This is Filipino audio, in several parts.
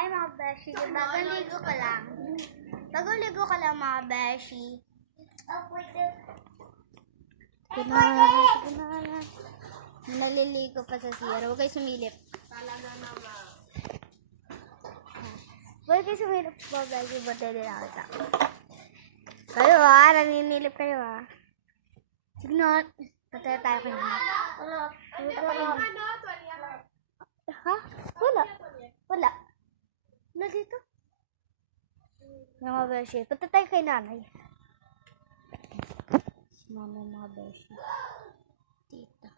Hi mga beshi, bagaligo ka lang. Bagaligo ka lang mga beshi. Kunana. Naliligo pa sa CR. Huwag kayo sumilip. Talaga naman. Huwag kayo sumilip mga beshi. Bante din nakita. Kayo ha, naninilip kayo ha. Sige na. Patay tayo kayo. Ha? Wala. Wala. Wala dito. Mga beshi. Punta tayo kay nanay. Mama mga beshi. Tita.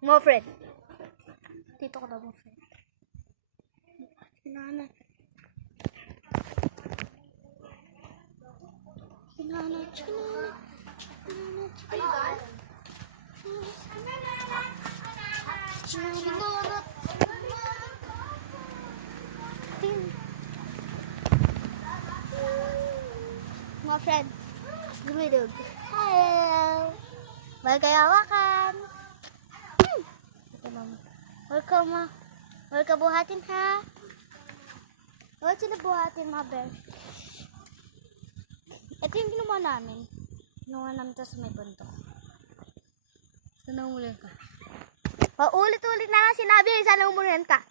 Mo friend. Dito ko na mo friend. Nanay. Nanay. Mga friend, lumidog. Hello! Mahal kayo hawakan. Ito naman. Welcome ma. Welcome buhatin ha. Huwag sila buhatin mga bear. Ito yung ginawa namin. Ginawa namin ito sa may bundok. Sana umulan ka. Paulit-ulit na lang sinabi. Sana umulan ka.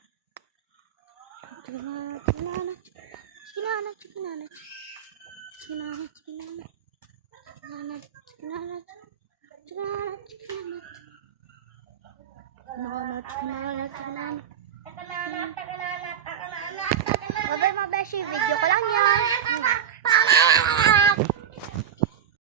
Bye-bye mga beshi. Video ko lang yan.